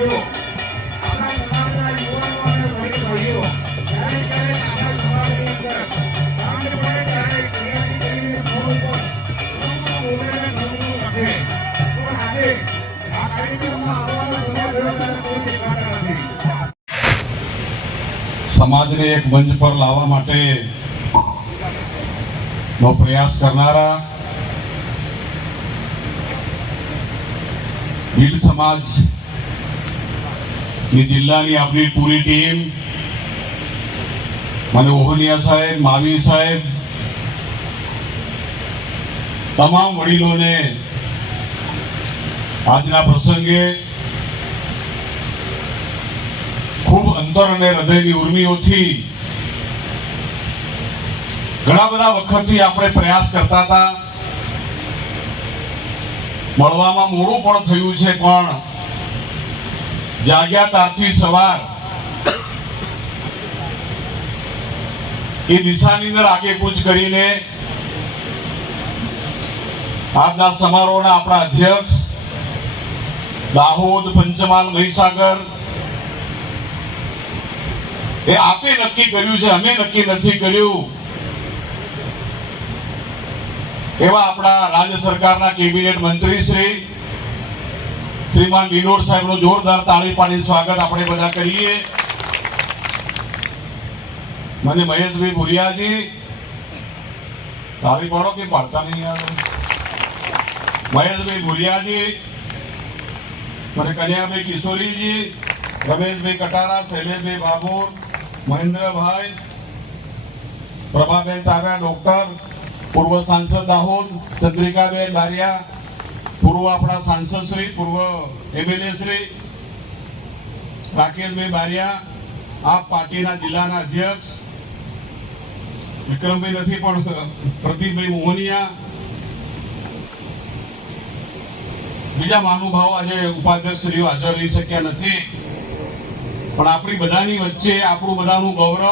સમાજને એક મંચ પર લાવવા માટે નો પ્રયાસ કરનારા ભીલ સમાજ ની જિલ્લાની આપણી પૂરી ટીમ, મને ઓહનિયા સાહેબ, માવી સાહેબ, તમામ વડીલોને આજના પ્રસંગે ખૂબ અંતર અને હૃદયની ઉર્મિઓથી ઘણા બધા વખતથી આપણે પ્રયાસ કરતા હતા. મળવામાં મોડું પણ થયું છે, પણ જાગ્યા ત્યારથી સવાર એ દિશાની અંદર આગેકૂચ કરીને આજના સમારોહના આપણા અધ્યક્ષ, દાહોદ, પંચમહાલ, મહીસાગર, એ આપે નક્કી કર્યું છે, અમે નક્કી નથી કર્યું એવા આપણા રાજ્ય સરકારના કેબિનેટ મંત્રી શ્રીમાન વિનોદ સાહેબનું જોરદાર તાળી પાડી સ્વાગત આપણે બધા કરીએ. મને મહેશભાઈ ભુરિયાજી તાળી પાડો કે પાડતા નહીં આવે. મહેશભાઈ ભુરિયાજી, મને કન્યાભાઈ કિશોરીજી, રમેશભાઈ કટારા, શૈલેષભાઈ બાબુર, મહેન્દ્રભાઈ, પ્રભાબેન તારા, ડોક્ટર, પૂર્વ સાંસદ દાહોદ, ચંદ્રિકાબેન બારિયા, પૂર્વ આપણા સાંસદ શ્રી, પૂર્વ એમએલએ શ્રી રાકેશભાઈ બારિયા, આપ પાર્ટીના જિલ્લાના અધ્યક્ષ વિક્રમભાઈ નથી પણ પ્રદીપભાઈ મોહનિયા, બીજા મહાનુભાવો આજે ઉપાધ્યક્ષ શ્રીઓ હાજર રહી શક્યા નથી, પણ આપણી બધાની વચ્ચે આપણું બધાનું ગૌરવ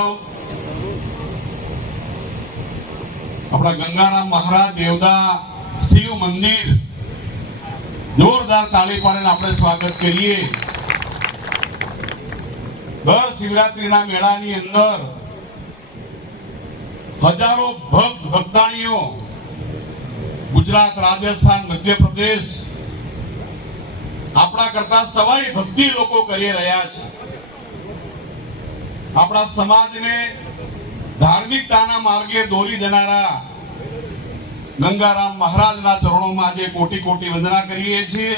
આપણા ગંગારામ મહારાજ દેવદા શિવ મંદિર, જોરદાર તાળી પાડીને આપણે સ્વાગત કરીએ. દર શિવરાત્રીના મેળાની અંદર હજારો ભક્ત ભક્તાણીઓ ગુજરાત, રાજસ્થાન, મધ્યપ્રદેશ આપણા કરતા સવાઈ ભક્તિ લોકો કરી રહ્યા છે. આપણા સમાજને ધાર્મિકતાના માર્ગે દોરી જનારા ગંગારામ મહારાજના ચરણોમાં આજે કોટી કોટી વંદના કરીએ છીએ.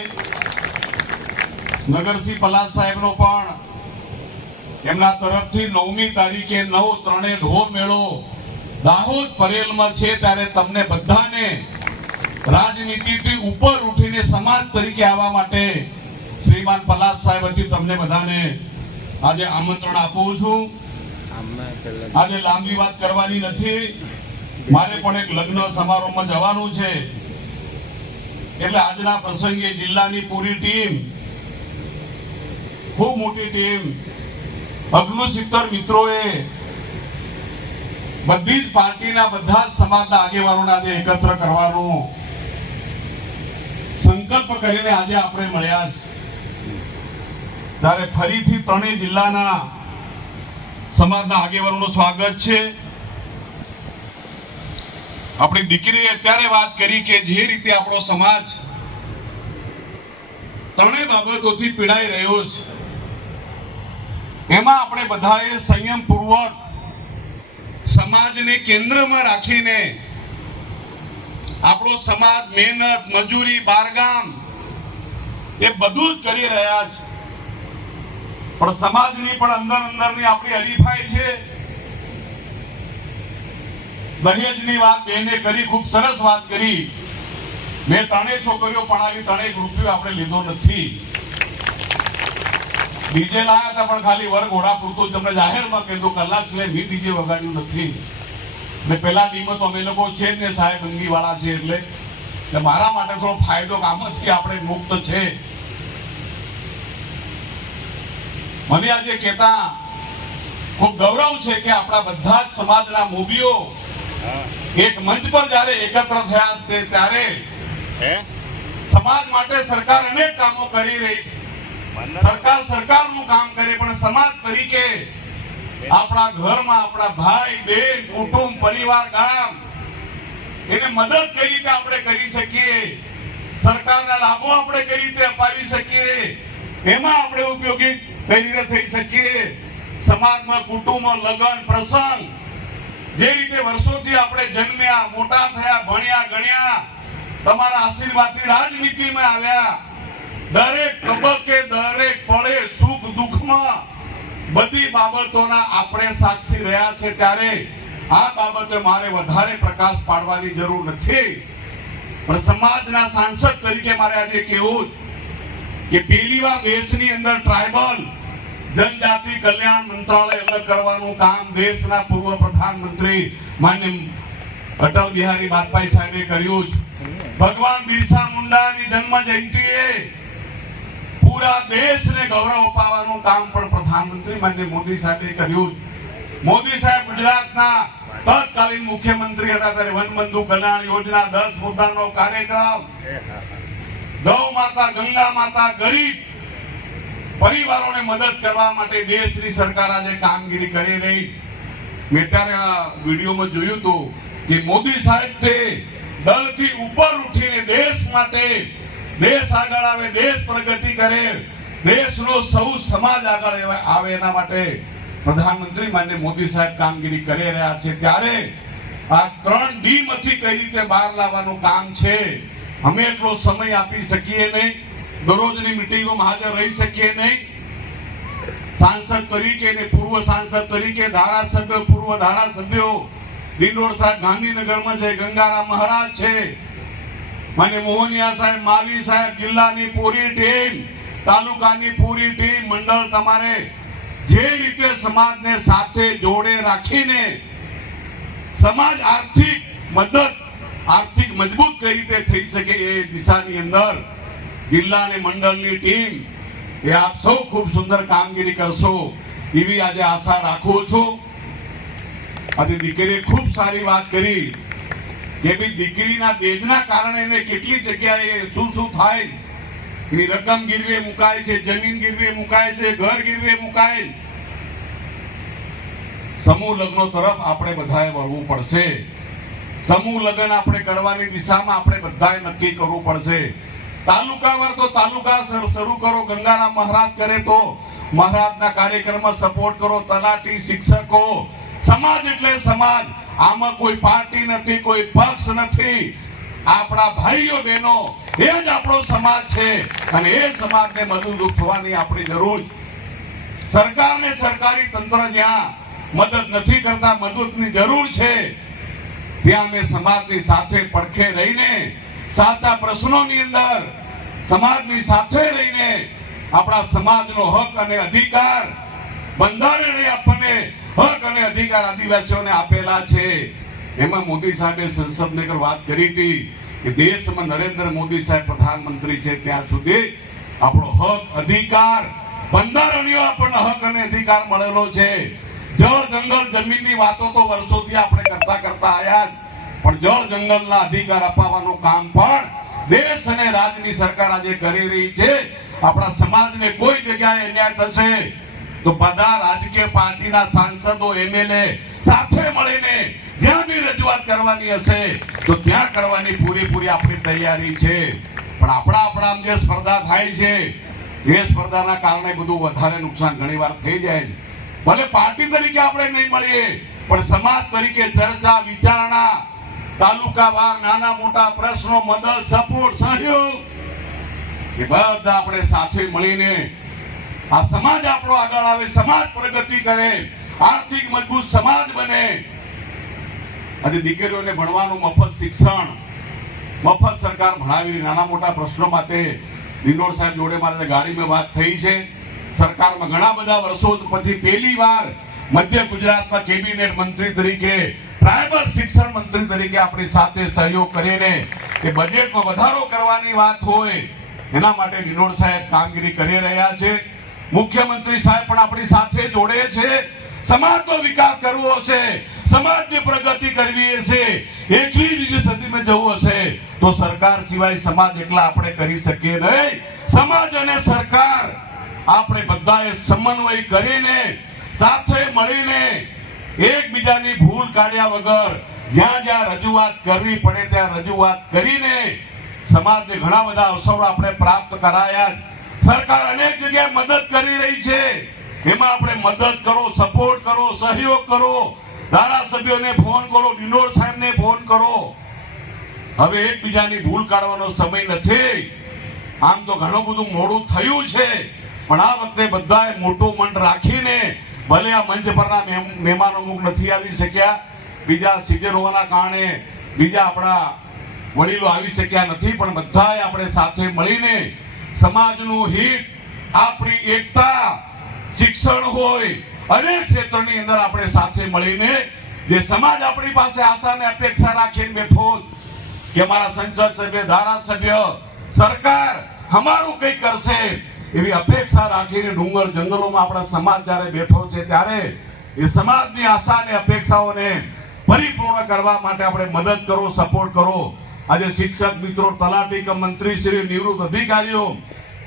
નગરસિંહ પલાસ સાહેબનો પણ એમના તરફથી 9મી તારીખે 9/3 ઢોર મેળો દાહોદ પરેલમાં છે, ત્યારે તમને બધાને રાજનીતિથી ઉપર ઉઠીને સમાજ તરીકે આવવા માટે શ્રીમાન પલાસ સાહેબ વતી તમને બધાને આજે આમંત્રણ આપું છું. આજે લાંબી વાત કરવાની નથી, મારે પણ એક લગ્ન સમારોહમાં જવાનું છે, એટલે આજના પ્રસંગે જિલ્લાની પૂરી ટીમ, ખૂબ મોટી ટીમ, 69 મિત્રોએ બધી જ પાર્ટીના બધા જ સમાજના આગેવાનોને આજે એકત્ર કરવાનો સંકલ્પ કરીને આજે આપણે મળ્યા છે. ત્યારે ફરીથી ત્રણેય જિલ્લાના સમાજના આગેવાનોનું સ્વાગત છે. આપણી દીકરીએ અત્યારે વાત કરી કે જે રીતે આપણો સમાજ ત્રણેય બાબતોથી પીડાઈ રહ્યો છે, એમાં આપણે બધાએ સંયમપૂર્વક સમાજને કેન્દ્રમાં રાખીને આપણો સમાજ મહેનત, મજૂરી, બારગામ એ બધું જ કરી રહ્યા છે, પણ સમાજની પણ અંદરની આપણી હરીફાઈ છે. દહેજની વાત બેને કરી, ખૂબ સરસ વાત કરી. મેં 3 છોકરીઓ ભણાવી, 3 રૂપિયો આપણે લીધો નથી. ડીજે લાયા હતા પણ ખાલી વર ઘોડા પૂરતું તમને જાહેરમાં કીધું, કલાક સિવાય મી ડીજે વગાડ્યું નથી. ને પેલા ટીમમાં તો અમે લોકો છે જ ને સાહેબ, અંગી વાળા છે, એટલે મારા માટે થોડો ફાયદો કામથી આપણે મુક્ત છે. મને આજે કહેતા ખૂબ ગૌરવ છે કે આપણા બધા જ સમાજના મોભીઓ એક મંચ પર જયારે એકત્ર થયા છે, ત્યારે સમાજ માટે સરકાર અનેક કામો કરી રહી છે. સરકારનું કામ કરે, પણ સમાજ તરીકે આપણા ઘરમાં આપણા ભાઈ બહેન કુટુંબ પરિવાર ગામ એને મદદ કઈ રીતે આપણે કરી શકીએ, સરકારના લાભો આપણે કઈ રીતે અપાવી શકીએ, એમાં આપણે ઉપયોગી કઈ રીતે થઈ શકીએ, સમાજમાં કુટુંબો લગ્ન પ્રસંગ જે રીતે વર્ષોથી આપણે જન્મ્યા મોટા થયા ભણ્યા ગણ્યા તમારા આશીર્વાદથી રાજનીતિમાં આવ્યા, દરેક તબક્કે દરેક પળે સુખ દુઃખમાં બધી બાબતોના આપણે સાક્ષી રહ્યા છે, ત્યારે આ બાબતે મારે વધારે પ્રકાશ પાડવાની જરૂર નથી, પણ સમાજના સાંસદ તરીકે મારે આજે કહેવું કે પહેલી વાર દેશની અંદર ટ્રાઇબલ જનજાતિ કલ્યાણ મંત્રાલય અલગ કરવાનું કામ દેશના પૂર્વ પ્રધાનમંત્રી માન્ય અટલ બિહારી વાજપેયી સાહેબે કર્યું છે. ભગવાન બિરસા મુંડાની જન્મ જયંતિએ પૂરા દેશને ગૌરવ અપાવવાનું કામ પણ પ્રધાનમંત્રી માન્ય મોદી સાહેબે કર્યું. મોદી સાહેબ ગુજરાતના તત્કાલીન મુખ્યમંત્રી હતા ત્યારે વનબંધુ કલ્યાણ યોજના 10 મુદ્દાનો કાર્યક્રમ, ગૌ માતા ગંગા માતા ગરીબ પરિવારોને મદદ કરવા માટે દેશની સરકાર આજે કામગીરી કરી રહી. મેં ત્યારે આ વિડીયોમાં જોયું હતું કે મોદી સાહેબ તે દલથી ઉપર ઉઠીને દેશ માટે દેશ આગળ આવે, દેશ પ્રગતિ કરે, દેશનો સૌ સમાજ આગળ આવે એના માટે પ્રધાનમંત્રી માન્ય મોદી સાહેબ કામગીરી કરી રહ્યા છે. ત્યારે આ 3D માંથી કઈ રીતે બહાર લાવવાનું કામ છે, અમે એટલો સમય આપી શકીએ નહીં, દરરોજની મીટિંગોમાં હાજર રહી શકીએ નહીં. સાંસદ તરીકે ને પૂર્વ સાંસદ તરીકે ધારાસભ્ય પૂર્વ ધારાસભ્યો ડિંડોર સાહેબ ગાંધીનગરમાં છે, ગંગારામ મહારાજ છે, માન્ય મોહનિયા સાહેબ, માલી સાહેબ, જિલ્લાની પૂરી ટીમ, તાલુકાની પૂરી ટીમ, મંડળ તમારે જે રીતે સમાજને સાથે જોડે રાખીને સમાજ આર્થિક મજબૂત કઈ રીતે થઈ શકે એ દિશાની અંદર જિલ્લા અને મંડળની ટીમ એ આપ સૌ ખૂબ સુંદર કામગીરી કરશો એવી આજે આશા રાખું છું. આજે દીકરીએ ખૂબ સારી વાત કરી કે ભાઈ દીકરીના દેજના કારણે એને કેટલી જગ્યાએ શું થાય, એની રકમ ગીરવે મુકાય છે, જમીન ગીરવે મુકાય છે, ઘર ગીરવે મુકાય. સમૂહ લગ્નો તરફ આપણે બધાએ વળવું પડશે. સમૂહ લગ્ન આપણે કરવાની દિશામાં આપણે બધાએ નક્કી કરવું પડશે. તાલુકાવાર તો તાલુકા શરૂ કરો, ગંગારામ મહારાજ કરે તો મહારાજના કાર્યક્રમમાં સપોર્ટ કરો, તલાટી શિક્ષકો, સમાજ એટલે સમાજ, આમાં કોઈ પાર્ટી નથી, કોઈ પક્ષ નથી, આપણા ભાઈઓ બહેનો એ જ આપણો સમાજ છે અને એ સમાજને મદદરૂપ થવાની આપણી જરૂર. સરકારને સરકારી તંત્ર જ્યાં મદદ નથી કરતા, મદદની જરૂર છે, ત્યાં અમે સમાજની સાથે પડખે રહીને સાચા પ્રશ્નોની અંદર સમાજની સાથે રહીને આપણા સમાજનો હક અને અધિકાર બંધારણે આપણને હક અને અધિકાર આદિવાસીઓને આપેલા છે. એમાં મોદી સાહેબે સંસદની અંદર વાત કરી હતી કે દેશમાં નરેન્દ્ર મોદી સાહેબ પ્રધાનમંત્રી છે ત્યાં સુધી આપણો હક અધિકાર બંધારણીય આપણને હક અને અધિકાર મળેલો છે. જળ જંગલ જમીનની વાતો તો વર્ષોથી આપણે કરતા આયા, પણ જળ જંગલના અધિકાર અપાવવાનું કામ પણ દેશ અને રાજ્યની સરકાર આજે કરી રહી છે. આપણા સમાજને કોઈ જગ્યાએ અન્યાય થશે તો બધા રાજકીય પાર્ટીના સાંસદો એમએલએ સાથે મળીને જ્યાં બી રજૂઆત કરવાની હશે તો ત્યાં કરવાની પૂરેપૂરી આપણી તૈયારી છે. પણ આપણા જે સ્પર્ધા થાય છે એ સ્પર્ધાના કારણે બધું વધારે નુકસાન ઘણીવાર થઈ જાય. ભલે પાર્ટી તરીકે આપણે નહીં મળીએ પણ સમાજ તરીકે ચર્ચા વિચારણા, તાલુકાવાર નાના મોટા પ્રશ્નો, મદદ, સપોર્ટ, સહયોગ એ બધા આપણે સાથે મળીને આ સમાજ આપણો આગળ આવે, સમાજ પ્રગતિ કરે, આર્થિક મજબૂત સમાજ બને. આજે દીકરીઓને ભણવાનું મફત શિક્ષણ, મફત સરકાર ભણાવી, નાના મોટા પ્રશ્નો માટે ડિંડોર સાહેબ જોડે મારે ગાડીમાં વાત થઈ છે. સરકારમાં ઘણા બધા વર્ષો પછી પહેલી વાર મધ્ય ગુજરાતના કેબિનેટ મંત્રી તરીકે, ટ્રાઇબલ શિક્ષણ મંત્રી તરીકે આપણી સાથે સહયોગ કરીને કે બજેટમાં વધારો કરવાની વાત હોય એના માટે ડિંડોર સાહેબ કામગીરી કરી રહ્યા છે. મુખ્યમંત્રી સાહેબ પણ આપણી સાથે જોડે છે. સમાજનો વિકાસ કરવો હશે, સમાજની પ્રગતિ કરવી હશે, 21મી સદીમાં જવું હશે તો સરકાર સિવાય સમાજ એકલા આપણે કરી શકીએ નહીં. સમાજ અને સરકાર આપણે બધાએ સમન્વય કરીને સાથે મળીને એકબીજાની ભૂલ કાઢ્યા વગર જ્યાં જ્યાં રજૂઆત કરવી પડે ત્યાં રજૂઆત કરીને સમાજને ઘણા બધા અવસરો આપણે પ્રાપ્ત કરાયા. સરકાર અનેક જગ્યાએ મદદ કરી રહી છે, એમાં આપણે મદદ કરો, સપોર્ટ કરો, સહયોગ કરો, ધારાસભ્યોને ફોન કરો, ડિંડોર સાહેબને ફોન કરો. હવે એકબીજાની ભૂલ કાઢવાનો સમય નથી. આમ તો ઘણું બધું મોડું થયું છે, પણ આ વખતે બધાએ મોટું મન રાખીને, ભલે આ મંચ પરના મહેમાનો અમુક નથી આવી શક્યા, બીજા સિઝન હોવાના કારણે બીજા આપણા વડીલો આવી શક્યા નથી, પણ બધાએ આપણે સાથે મળીને સમાજનું હિત, આપણી એકતા, શિક્ષણ હોય, અનેક ક્ષેત્રની અંદર આપણે સાથે મળીને જે સમાજ આપણી પાસે આશા અને અપેક્ષા રાખીને બેઠો કે અમારા સંસદ સભ્ય, ધારાસભ્ય, સરકાર અમારું કંઈક કરશે એવી અપેક્ષા રાખીને ડુંગર જંગલોમાં આપણા સમાજ જ્યારે બેઠો છે, ત્યારે એ સમાજની આશા અને અપેક્ષાઓને પરિપૂર્ણ કરવા માટે આપણે મદદ કરો, સપોર્ટ કરો. આજે શિક્ષક મિત્રો, તલાટી કે મંત્રી શ્રી, નિવૃત્ત અધિકારીઓ,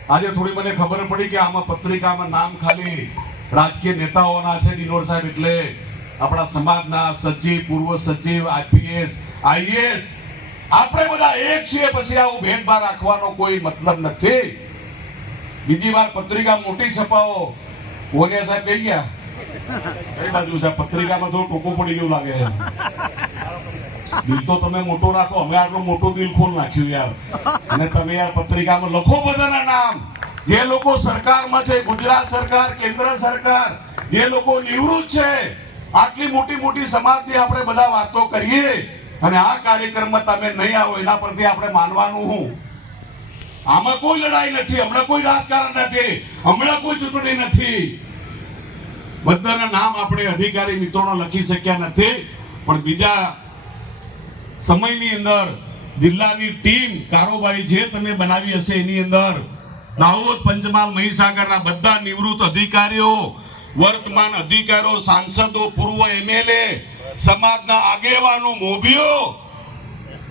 આજે થોડી મને ખબર પડી કે આમાં પત્રિકામાં નામ ખાલી રાજકીય નેતાઓના છે. ડિંડોર સાહેબ એટલે આપણા સમાજના સચિવ, પૂર્વ સચિવ, આઈપીએસ, આઈએએસ, આપણે બધા એક છીએ. પછી આવું ભેદભાવ રાખવાનો કોઈ મતલબ નથી. બીજી વાર પત્રિકા મોટી છપાવો, ઓલિયા સાહેબ કહી ગયા કઈ બાજુ છે પત્રિકામાં થોડું ટોકું પડી ગયું લાગે છે. દિલ તો તમે મોટો રાખો, અમે આટલું મોટું દિલ ખોલ નાખ્યું યાર. અને તમે યાર પત્રિકામાં લખો બધાના નામ, જે લોકો સરકારમાં છે, ગુજરાત સરકાર, કેન્દ્ર સરકાર, જે લોકો નિવૃત્ત છે. આટલી મોટી મોટી સમાજની આપણે બધા વાતો કરીએ અને આ કાર્યક્રમમાં તમે નહીં આવો એના પરથી આપણે માનવાનું હું. આમાં કોઈ લડાઈ નથી, હમણાં કોઈ રાજકારણ નથી, હમણાં કોઈ ચૂંટણી નથી. બધાના નામ આપણે અધિકારી મિત્રોનો લખી શક્યા નથી, પણ બીજા સમયની અંદર જિલ્લાની ટીમ કારોબારી જે તમે બનાવી હશે એની અંદર દાહોદ, પંચમહાલ, મહીસાગરના બધા નિવૃત્ત અધિકારીઓ, વર્તમાન અધિકારીઓ, સાંસદો, પૂર્વ એમએલએ, સમાજના આગેવાનો, મોભીઓ,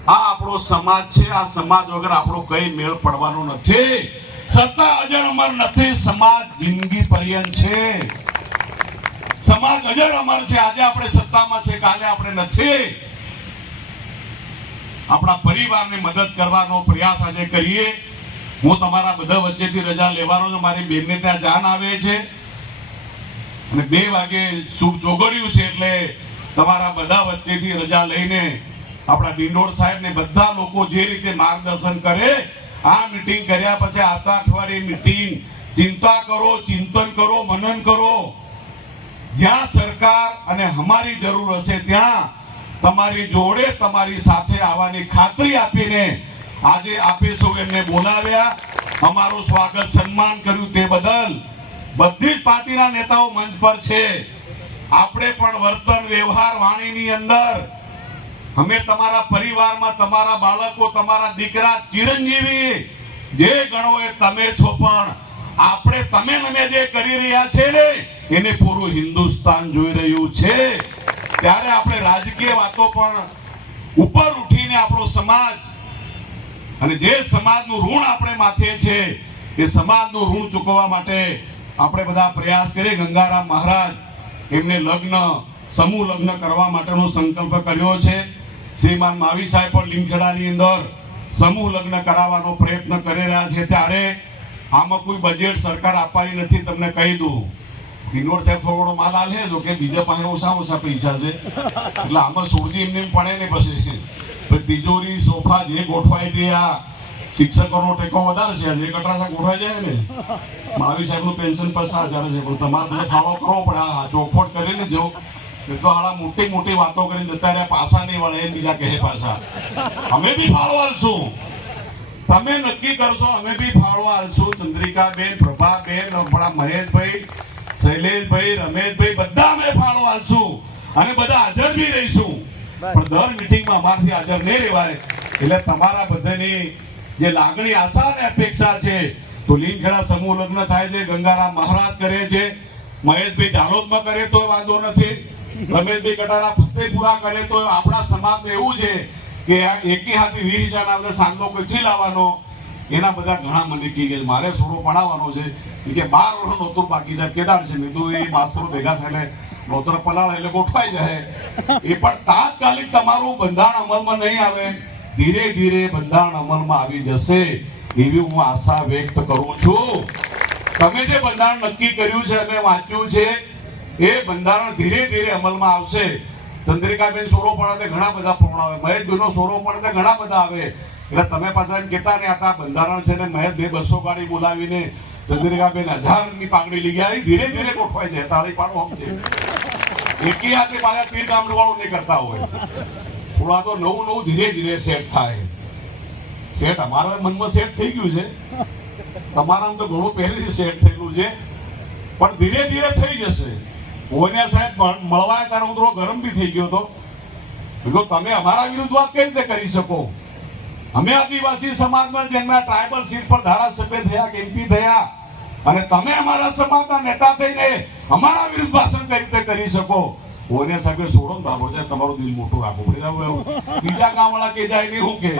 આ આપણો સમાજ છે. આ સમાજ વગર આપણો કઈ મેળ પડવાનો નથી. સત્તા અજર અમર નથી, સમાજ જિંદગી પર્યંત છે. સમાજ અજર અમર છે. આજે આપણે સત્તામાં છે, કાલે આપણે નથી. આપણા પરિવારને મદદ કરવાનો પ્રયાસ આજે કરીએ. હું તમારા બધા વચ્ચેથી રજા લેવાનો છું. મારી બેનને ત્યાં જાન આવે છે અને 2 વાગે શુભ જોગડ્યું છે, એટલે તમારા બધા વચ્ચેથી રજા લઈને આપણા ડિંડોર સાહેબ ને બધા લોકો જે રીતે માર્ગદર્શન કરે, આ મીટિંગ કર્યા પછી આવતા અઠવાડિયે મીટિંગ, ચિંતા કરો, ચિંતન કરો, મનન કરો. જ્યાં સરકાર અને અમારી જરૂર હશે ત્યાં તમારી જોડે, તમારી સાથે આવવાની ખાતરી આપીને આજે આપે સૌ એમને બોલાવ્યા, અમારું સ્વાગત, સન્માન કર્યું તે બદલ બધી જ પાર્ટીના નેતાઓ મંચ પર છે. આપણે પણ વર્તન, વ્યવહાર, વાણીની અંદર અમે તમારા પરિવારમાં તમારા બાળકો, તમારા દીકરા, ચિરંજીવી જે ગણો એ તમે છો, પણ આપણે તમે જે કરી રહ્યા છે ને એને પૂરું હિન્દુસ્તાન જોઈ રહ્યું છે. ત્યારે આપણે રાજકીય વાતો પણ ઉપર ઉઠીને આપણો સમાજ અને જે સમાજનું ઋણ આપણે માથે છે એ સમાજનું ઋણ ચૂકવવા માટે આપણે બધા પ્રયાસ કરીએ. ગંગારામ મહારાજ એમને સમૂહ લગ્ન કરવા માટેનો સંકલ્પ કર્યો છે. શ્રીમાન માવી સાહેબ પણ લીમખેડાની અંદર સમૂહ લગ્ન કરાવવાનો પ્રયત્ન કરી રહ્યા છે. ત્યારે આમાં કોઈ બજેટ સરકાર આપવાની નથી, તમને કહી દઉં. ડિંડોર સાહેબ થોડો માલ આલે તો કે બીજા પાસે ઓછા પૈસા છે, એટલે આમાં સોજી એમને પડે ને. પછી તિજોરી, સોફા જે ગોઠવાય તે આ શિક્ષકોનો ટેકો વધારે છે. જે કટરાસા ગોઠવાઈ જાય ને, માવી સાહેબ નું પેન્શન 50,000 છે, પણ તમારે બધો ફાળો કરવો પડે. આ ચોખવટ કરીને જો તો આડા મોટી મોટી વાતો કરીને જતા રહ્યા, પાછા નહીં વળે. બીજા કહે પાછા અમે બી ફાળો આલશું, તમે નક્કી કરશો, અમે બી ફાળો આલશું. ચંદ્રિકાબેન, પ્રભાબેન, આપણા મહેશભાઈ, શૈલેષભાઈ, રમેશભાઈ, બધા અમે ફાળો આલશું અને બધા હાજર બી રહીશું. પણ દર મીટિંગમાં અમારથી હાજર નહીં રહેવાય. એટલે તમારા બધાની જે લાગણી, આશા અને અપેક્ષા છે, તો લીમખેડા સમૂહ લગ્ન થાય છે, ગંગારામ મહારાજ કરે છે, મહેશભાઈ ઝાલોદમાં કરે તો વાંધો નથી, રમેશભાઈ કટારા ફતેપુરા કરે તો આપણા સમાજને એવું છે કે એકી હાથી 20,000 ના સાંધો કોઈથી લાવવાનો, એના બધા ઘણા મને કહી ગયા મારે સોરો પડાવવાનો છે કે 12 વર્ષ નોતર બાકી છે કેદાર છે મેં તો એ માસ્તરો ભેગા થઈને નોતર પલાળ એટલે ગોઠવાઈ જાય એ પણ તાત્કાલિક તમારું બંધારણ અમલમાં નહીં આવે ધીરે ધીરે બંધારણ અમલમાં આવી જશે એવી હું આશા વ્યક્ત કરું છું તમે જે બંધારણ નક્કી કર્યું છે અને વાંચ્યું છે એ બંધારણ ધીરે ધીરે અમલમાં આવશે ચંદ્રિકાબેન સોરો પડે ઘણા બધા ફોન આવે મહેશભાઈનો સોરો પડે ઘણા બધા આવે એટલે તમે પાછા એમ કહેતા ને આ બંધારણ છે ને મહેશભાઈ 200 ગાડી બોલાવીને ચંદ્રિકાબેન 1000 ની પાઘડી લઈ ગયા ધીરે ધીરે ગોઠવાઈ જાય તાળી પાડો સમજે એકી હાથે પાછા તીર ગામડું વાળું નહીં કરતા હોય થોડા તો નવું ધીરે ધીરે સેટ થાય સેટ અમારા મનમાં સેટ થઈ ગયું છે તમારા તો ઘણું પહેલેથી સેટ થયેલું છે પણ ધીરે ધીરે થઈ જશે ઓનિયા સાહેબ મળવા ત્યારે હું થોડો ગરમ બી થઈ ગયો હતો બીજો તમે અમારા વિરુદ્ધ વાત કઈ રીતે કરી શકો અમે આદિવાસી સમાજમાં જેમના ટ્રાઇબલ સીટ પર ધારાસભ્ય થયા કે એમપી થયા અને તમે અમારા સમાજના નેતા થઈને અમારા વિરુદ્ધ ભાષણ કઈ રીતે કરી શકો ઓનિયા સાહેબ છોડો ને બાબો છે તમારું દિલ મોટું રાખો બીજા ગામ વાળા કે જાય નહીં હું કે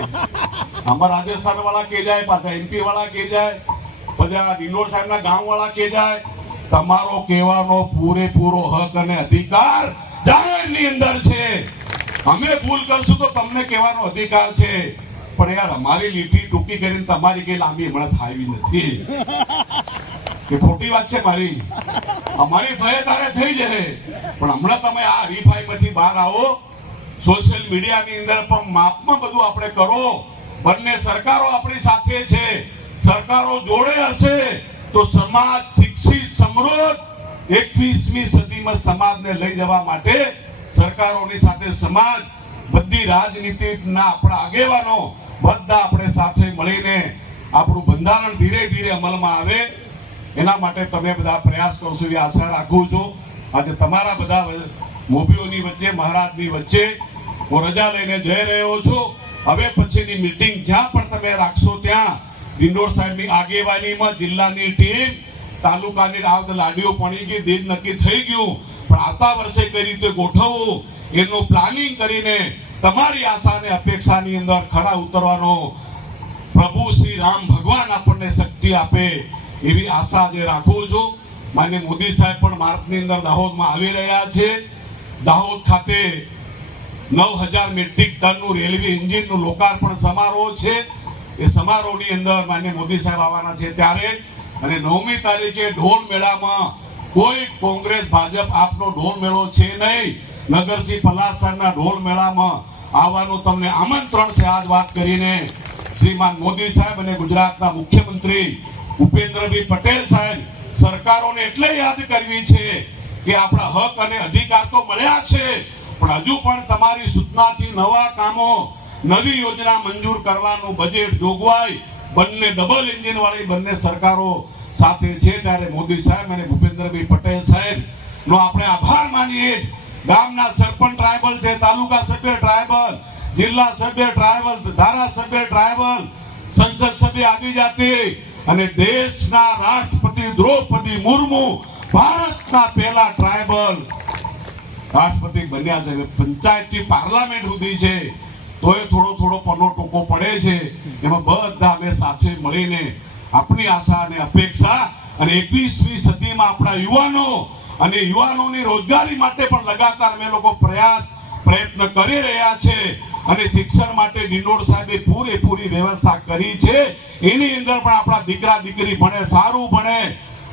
અમારા રાજસ્થાન વાળા કે જાય પાછા એમપી વાળા કે જાય બધા ડિંડોર સાહેબના ગામ વાળા કે જાય તમારો કહેવાનો પૂરેપૂરો હક અને અધિકાર જાહેરની અંદર છે અમે ભૂલ કરશું તો તમને કહેવાનો અધિકાર છે પણ યાર અમારી લીટી ટૂંકી કરીને તમારી કઈ લાંબી હમણાં થાવી નથી કે ખોટી વાત છે મારી અમારી ભય તારે થઈ જશે પણ હમણાં તમે આ હરીફાઈમાંથી બહાર આવો સોશિયલ મીડિયાની અંદર પણ માપમાં બધું આપણે કરો બંને સરકારો આપણી સાથે છે સરકારો જોડે હશે તો સમાજ શિક્ષિત સમૃદ્ધ 21મી સદીમાં સમાજને લઈ જવા માટે સરકારોની સાથે સમાજ બધી રાજનીતિના આપણા આગેવાનો બધા આપણે સાથે મળીને આપણું બંધારણ ધીરે ધીરે અમલમાં આવે એના માટે તમે બધા પ્રયાસ કરશો એવી આશા રાખું છું આજે તમારા બધા મોભીઓની વચ્ચે મહારાજની વચ્ચે હું રજા લઈને જઈ રહ્યો છું હવે પછીની મીટિંગ જ્યાં પણ તમે રાખશો ત્યાં ડિંડોર સાહેબની આગેવાનીમાં જિલ્લાની ટીમ તાલુકાની રાહત લાડીઓ પડી ગઈ દેજ નક્કી થઈ ગયું પણ આવતા વર્ષે કઈ રીતે ગોઠવવું એનું પ્લાનિંગ કરીને તમારી આશા અને અપેક્ષાની અંદર ખરા ઉતરવાનો પ્રભુ શ્રી રામ ભગવાન આપણને શક્તિ આપે એવી આશા જે રાખું છું માન્ય મોદી સાહેબ પણ માર્ચની અંદર દાહોદમાં આવી રહ્યા છે દાહોદ ખાતે 9000 મેટ્રિક ટનનું રેલવે એન્જિનનું લોકાર્પણ સમારોહ છે એ સમારોહની અંદર માન્ય મોદી સાહેબ આવવાના છે ત્યારે અને 9મી તારીખે ઢોલ મેળામાં કોઈ કોંગ્રેસ ભાજપ આપનો ઢોલ મેળો છે નહીં નગરસિંહ પલાસરના ઢોલ મેળામાં આવવાનું તમને આમંત્રણ છે આજ વાત કરીને શ્રીમાન મોદી સાહેબ અને ગુજરાતના મુખ્યમંત્રી ભૂપેન્દ્રભાઈ પટેલ સાહેબ સરકારોને એટલે યાદ કરવી છે કે આપણા હક અને અધિકાર તો મળ્યા છે પણ હજુ પણ તમારી સૂચનાથી નવા કામો નવી યોજના મંજૂર કરવાનું બજેટ જોગવાઈ બંને ડબલ એન્જિન વાળી બંને સરકારો સાથે છે ત્યારે મોદી સાહેબ અને ભૂપેન્દ્રભાઈ પટેલ સાહેબ નો આપણે આભાર માનીએ ગામના સરપંચ ટ્રાયબલ છે તાલુકા સભ્ય ટ્રાયબલ જિલ્લા સભ્ય ટ્રાયબલ ધારાસભ્ય ટ્રાયબલ સંસદ સભ્ય આદિજાતિ અને દેશના રાષ્ટ્રપતિ દ્રૌપદી મુર્મુ ભારતના પહેલા ટ્રાયબલ રાષ્ટ્રપતિ બન્યા છે પંચાયતથી પાર્લામેન્ટ સુધી છે તો એ થોડો પનો ટૂંકો પડે છે એમાં બધા અમે સાથે મળીને આપણી આશા અને અપેક્ષા અને 21મી સદીમાં આપણા યુવાનો અને યુવાનોની રોજગારી માટે પણ લગાતાર અમે લોકો પ્રયત્ન કરી રહ્યા છે અને શિક્ષણ માટે ડિંડોર સાહેબે પૂરેપૂરી વ્યવસ્થા કરી છે એની અંદર પણ આપણા દીકરા દીકરી ભણે સારું ભણે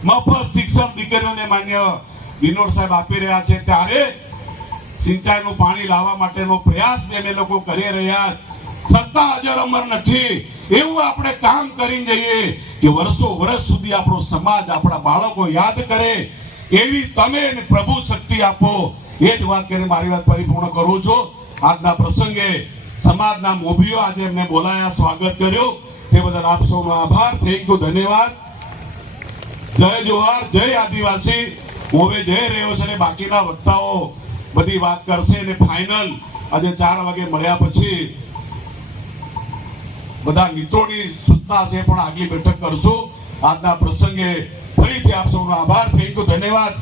મફત શિક્ષણ દીકરીઓને માન્ય ડિંડોર સાહેબ આપી રહ્યા છે ત્યારે સિંચાઈનું પાણી લાવવા માટેનો પ્રયાસ અમે લોકો કરી રહ્યા સત્તા અજર અમર નથી એવું આપણે કામ કરીને જઈએ કે વર્ષ સુધી આપણો સમાજ આપણા બાળકો યાદ કરે એવી તમે પ્રભુ શક્તિ આપો એ જ વાત કરીને મારી વાત પરિપૂર્ણ કરું છું આજના પ્રસંગે સમાજના મોભીઓ આજે એમને બોલાયા સ્વાગત કર્યું તે બદલ આપ સૌનો આભાર થેન્ક યુ ધન્યવાદ જય જોહાર જય આદિવાસી હું હવે જઈ રહ્યો છે અને બાકીના વક્તાઓ બધી વાત કરશે અને ફાઇનલ આજે 4 વાગે મળ્યા પછી બધા મિત્રોની સૂચના છે પણ આગલી બેઠક કરશું આજના પ્રસંગે ફરીથી આપ સૌનો આભાર થેન્ક યુ ધન્યવાદ